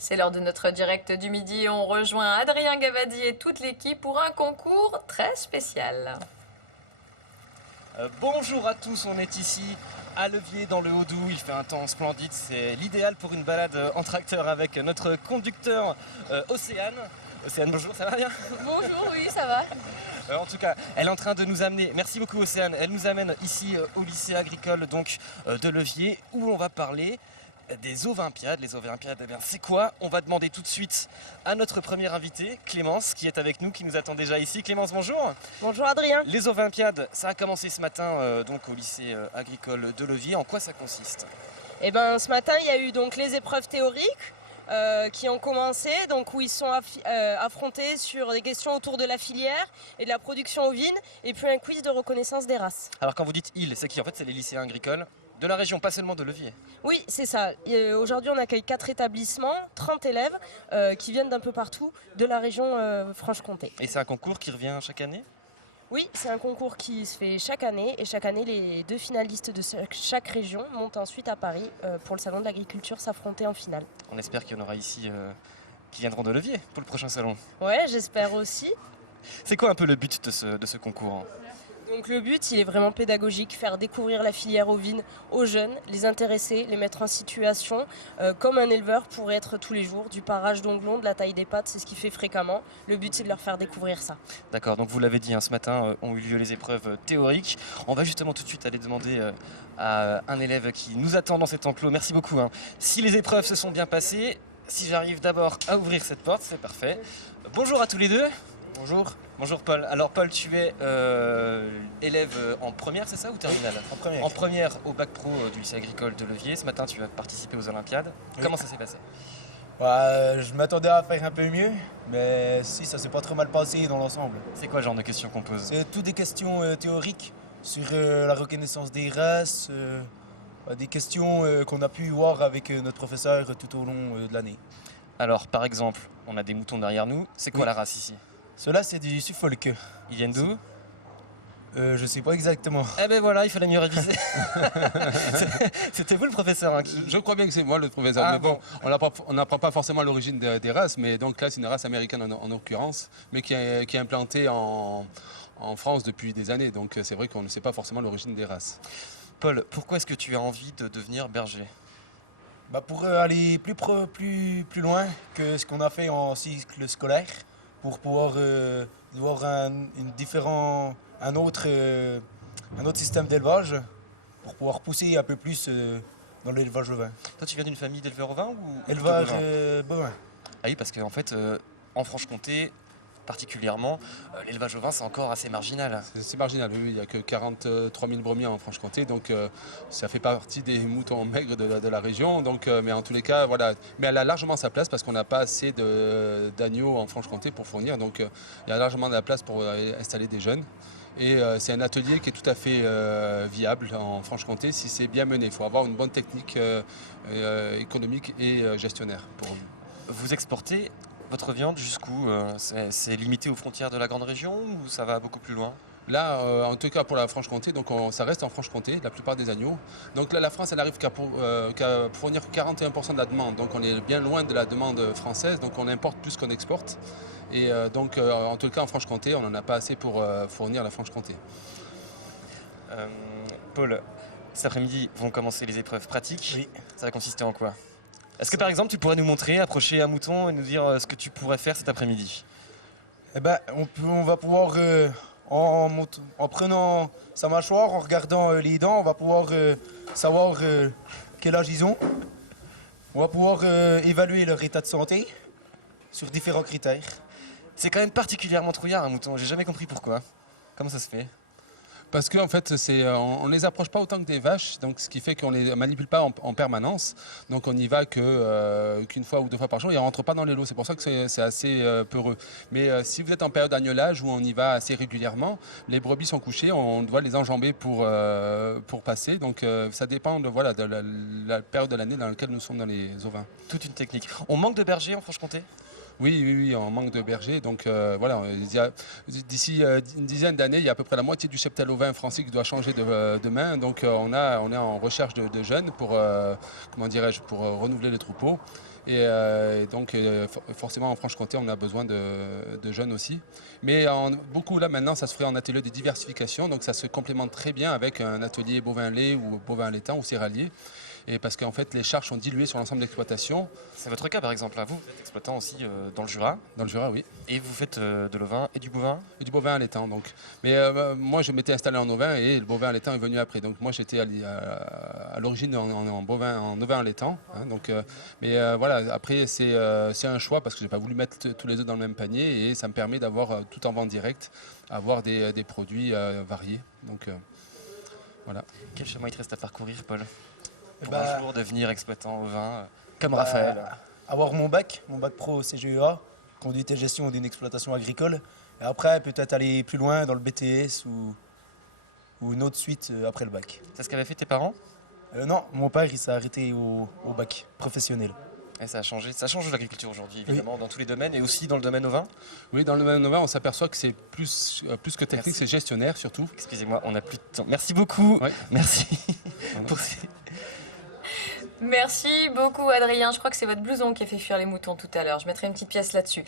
C'est l'heure de notre direct du midi et on rejoint Adrien Gavadi et toute l'équipe pour un concours très spécial. Bonjour à tous, on est ici à Levier dans le Haut-Doubs, il fait un temps splendide, c'est l'idéal pour une balade en tracteur avec notre conducteur Océane. Océane, bonjour, ça va bien? Bonjour, oui, ça va. En tout cas, elle est en train de nous amener, merci beaucoup Océane, elle nous amène ici au lycée agricole donc, de Levier où on va parler des Olympiades. Les Olympiades, eh bien, c'est quoi? On va demander tout de suite à notre première invitée, Clémence, qui est avec nous, qui nous attend déjà ici. Clémence, bonjour. Bonjour Adrien. Les Olympiades, ça a commencé ce matin donc au lycée agricole de Levier. En quoi ça consiste? Eh ben, ce matin, il y a eu donc les épreuves théoriques qui ont commencé, donc où ils sont affrontés sur des questions autour de la filière et de la production ovine, et puis un quiz de reconnaissance des races. Alors quand vous dites ils, c'est qui? En fait, c'est les lycéens agricoles de la région, pas seulement de Levier. Oui, c'est ça. Aujourd'hui, on accueille 4 établissements, 30 élèves qui viennent d'un peu partout de la région Franche-Comté. Et c'est un concours qui revient chaque année? Oui, c'est un concours qui se fait chaque année, et chaque année, les 2 finalistes de chaque région montent ensuite à Paris pour le Salon de l'Agriculture s'affronter en finale. On espère qu'il y en aura ici qui viendront de Levier pour le prochain salon. Ouais, j'espère aussi. C'est quoi un peu le but de ce concours? Donc le but, il est vraiment pédagogique, faire découvrir la filière ovine aux jeunes, les intéresser, les mettre en situation, comme un éleveur pourrait être tous les jours, du parage d'onglons, de la taille des pattes, c'est ce qu'il fait fréquemment. Le but, c'est de leur faire découvrir ça. D'accord, donc vous l'avez dit, ce matin ont eu lieu les épreuves théoriques. On va justement tout de suite aller demander à un élève qui nous attend dans cet enclos, merci beaucoup, si les épreuves se sont bien passées, si j'arrive d'abord à ouvrir cette porte, c'est parfait. Bonjour à tous les deux. Bonjour. Bonjour Paul. Alors Paul, tu es élève en première, c'est ça, ou terminale? En première. En première au bac pro du lycée agricole de Levier. Ce matin, tu as participé aux Olympiades. Oui. Comment ça s'est passé? Je m'attendais à faire un peu mieux, mais si, ça s'est pas trop mal passé dans l'ensemble. C'est quoi le genre de questions qu'on pose? C'est toutes des questions théoriques sur la reconnaissance des races, des questions qu'on a pu voir avec notre professeur tout au long de l'année. Alors, par exemple, on a des moutons derrière nous. C'est quoi la race ici? Ceux-là, c'est du Suffolk. Ils viennent d'où? Je sais pas exactement. Eh ben voilà, il fallait mieux réviser. C'était vous le professeur qui... Je crois bien que c'est moi le professeur. Ah, mais bon, on n'apprend pas forcément l'origine des races, mais donc là c'est une race américaine en l'occurrence, mais qui est implantée en France depuis des années. Donc c'est vrai qu'on ne sait pas forcément l'origine des races. Paul, pourquoi est-ce que tu as envie de devenir berger? Pour aller plus loin que ce qu'on a fait en cycle scolaire, pour pouvoir voir un autre système d'élevage, pour pouvoir pousser un peu plus dans l'élevage ovin. Toi, tu viens d'une famille d'éleveurs ovins ou élevage bovin? Ah oui, parce qu'en fait, en Franche-Comté, particulièrement, l'élevage ovin, c'est encore assez marginal. C'est marginal, oui, il n'y a que 43 000 brebis en Franche-Comté, donc ça fait partie des moutons maigres de la région. Donc, mais en tous les cas, voilà. Mais elle a largement sa place parce qu'on n'a pas assez d'agneaux en Franche-Comté pour fournir. Donc il y a largement de la place pour installer des jeunes. Et c'est un atelier qui est tout à fait viable en Franche-Comté si c'est bien mené. Il faut avoir une bonne technique économique et gestionnaire. Vous exportez votre viande jusqu'où? C'est limité aux frontières de la grande région ou ça va beaucoup plus loin? Là, en tout cas pour la Franche-Comté, donc ça reste en Franche-Comté, la plupart des agneaux. Donc là, la France, elle arrive qu'à fournir 41% de la demande. Donc on est bien loin de la demande française, donc on importe plus qu'on exporte. Et donc en tout cas en Franche-Comté, on n'en a pas assez pour fournir la Franche-Comté. Paul, cet après-midi vont commencer les épreuves pratiques. Oui. Ça va consister en quoi? Est-ce que par exemple tu pourrais nous montrer, approcher un mouton et nous dire ce que tu pourrais faire cet après-midi? Eh ben, on va pouvoir, en prenant sa mâchoire, en regardant les dents, on va pouvoir savoir quel âge ils ont. On va pouvoir évaluer leur état de santé sur différents critères. C'est quand même particulièrement trouillard un mouton, j'ai jamais compris pourquoi. Comment ça se fait? Parce qu'en fait, on ne les approche pas autant que des vaches, donc ce qui fait qu'on ne les manipule pas en permanence. Donc on n'y va qu'une fois ou 2 fois par jour et on ne rentre pas dans les lots. C'est pour ça que c'est assez peureux. Mais si vous êtes en période d'agnelage où on y va assez régulièrement, les brebis sont couchées, on doit les enjamber pour passer. Donc ça dépend de la période de l'année dans laquelle nous sommes dans les ovins. Toute une technique. On manque de bergers en Franche-Comté? Oui, on manque de bergers. Donc voilà, d'ici une dizaine d'années, il y a à peu près la moitié du cheptel ovin français qui doit changer de main. Donc on est en recherche de jeunes pour, pour renouveler les troupeaux. Et donc, forcément, en Franche-Comté, on a besoin de jeunes aussi. Mais beaucoup, là, maintenant, ça se ferait en atelier de diversification. Donc, ça se complémente très bien avec un atelier bovin-lait ou bovin-laitant ou céréalier. Et parce qu'en fait, les charges sont diluées sur l'ensemble de l'exploitation. C'est votre cas par exemple, hein. Vous êtes exploitant aussi dans le Jura. Dans le Jura, oui. Et vous faites de l'ovin et du bovin. Et du bovin allaitant, donc. Mais moi, je m'étais installé en ovin et le bovin allaitant est venu après. Donc, moi, j'étais à l'origine en ovin allaitant. Hein, donc, voilà, après, c'est un choix parce que je n'ai pas voulu mettre tous les œufs dans le même panier et ça me permet d'avoir, tout en vente directe, avoir des produits variés. Donc, voilà. Quel chemin il te reste à parcourir, Paul, pour Bah, un jour devenir exploitant ovin comme Bah, Raphaël? Avoir mon bac pro CGEA, conduite et gestion d'une exploitation agricole. Et après, peut-être aller plus loin dans le BTS ou une autre suite après le bac. C'est ce qu'avaient fait tes parents? Non, mon père, il s'est arrêté au bac professionnel. Et ça a changé. Ça change l'agriculture aujourd'hui, évidemment, dans tous les domaines et aussi dans le domaine ovin. Oui, dans le domaine ovin, on s'aperçoit que c'est plus que technique, Merci. c'est gestionnaire surtout. Excusez-moi, on n'a plus de temps. Merci beaucoup. Ouais. Merci. Voilà. pour ces- Merci beaucoup Adrien, je crois que c'est votre blouson qui a fait fuir les moutons tout à l'heure. Je mettrai une petite pièce là-dessus.